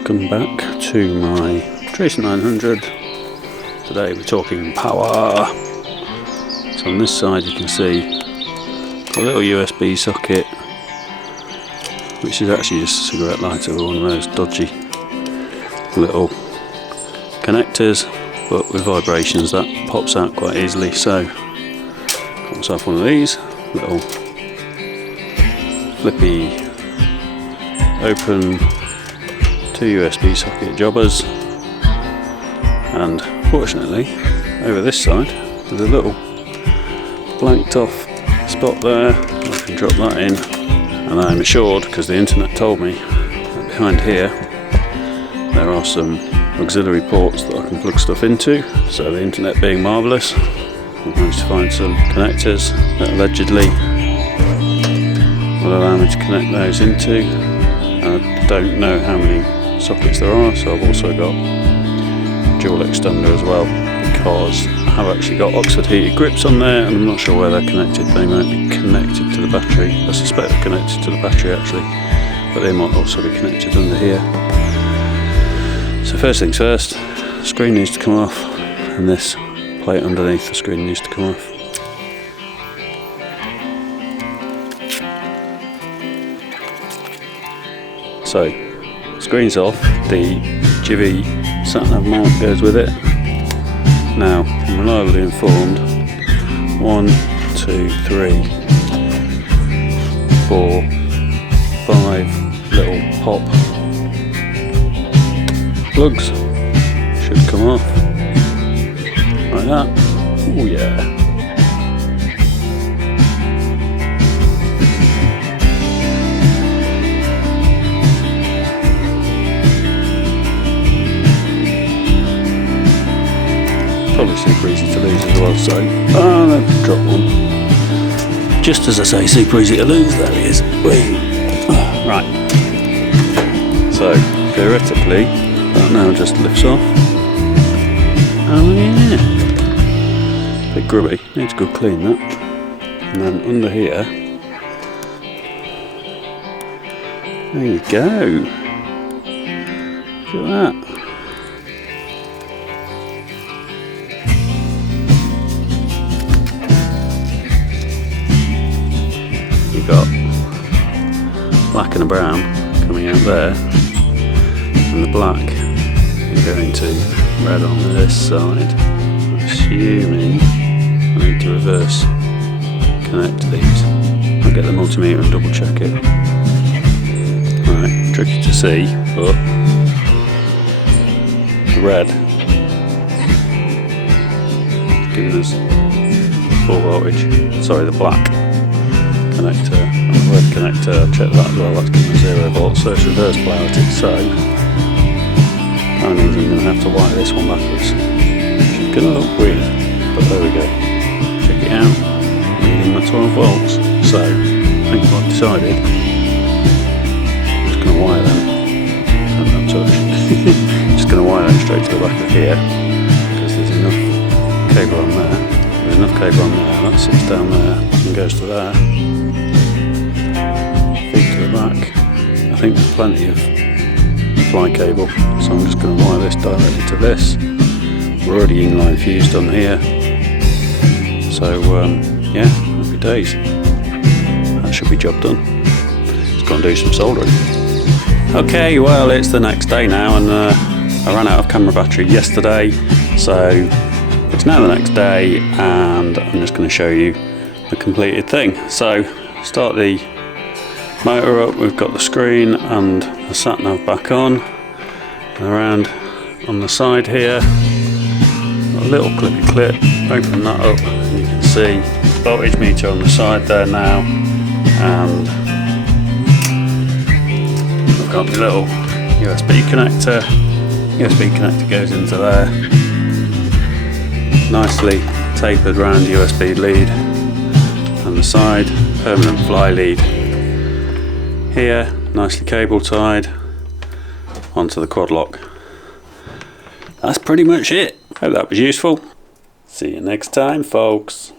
welcome back to my Tracer 900. Today we're talking power. So on this side you can see a little USB socket, which is actually just a cigarette lighter with one of those dodgy little connectors, but with vibrations that pops out quite easily. So got myself one of these little flippy open 2 USB socket jobbers, and fortunately over this side there's a little blanked off spot there. I can drop that in, and I'm assured, because the internet told me, that behind here there are some auxiliary ports that I can plug stuff into. So the internet being marvellous, I've managed to find some connectors that allegedly will allow me to connect those into. I don't know how many sockets there are, so I've also got dual extender as well, because I have actually got Oxford heated grips on there, and I'm not sure where they're connected. They might be connected to the battery. I suspect they're connected to the battery actually, but they might also be connected under here. So first things first, the screen needs to come off, and this plate underneath the screen needs to come off. So, screen's off, the Jivvy sat-nav mount goes with it. Now, I'm reliably informed, 1, 2, 3, 4, 5 little pop plugs should come off, like that. Oh yeah. Probably super easy to lose as well, so I've dropped one. Just as I say, super easy to lose, there he is. Right. So theoretically, that now just lifts off. Oh yeah. Bit grubby, needs a good clean that. And then under here, there you go. Look at that. You've got black and a brown coming out there, and the black is going to red on this side. Assuming I need to reverse connect these. I'll get the multimeter and double check it. Right, tricky to see, but the red is giving us full voltage. Sorry, the black connector and the red connector, I've checked that as well, that's giving us 0 volts, so it's reverse polarity. So that means I'm going to have to wire this one backwards, which is going to look weird, but there we go. Check it out, reading my 12 volts. So I think I've decided I'm just going to wire them, don't touch, just going to wire them straight to the back of here, because there's enough cable on there. There's enough cable on there, that sits down there and goes to there. Feed to the back. I think there's plenty of fly cable, so I'm just going to wire this directly to this. We're already inline fused on here, so yeah, happy days. That should be job done. Let's go and do some soldering. Okay, well it's the next day now, and I ran out of camera battery yesterday, so it's now the next day, and I'm just going to show you the completed thing. So start the motor up, we've got the screen and the sat-nav back on, and around on the side here, got a little clippy clip, open that up and you can see voltage meter on the side there now, and I've got the little USB connector. USB connector goes into there, nicely tapered round USB lead, and the side permanent fly lead here, nicely cable tied onto the quad lock. That's pretty much it. Hope that was useful. See you next time, folks.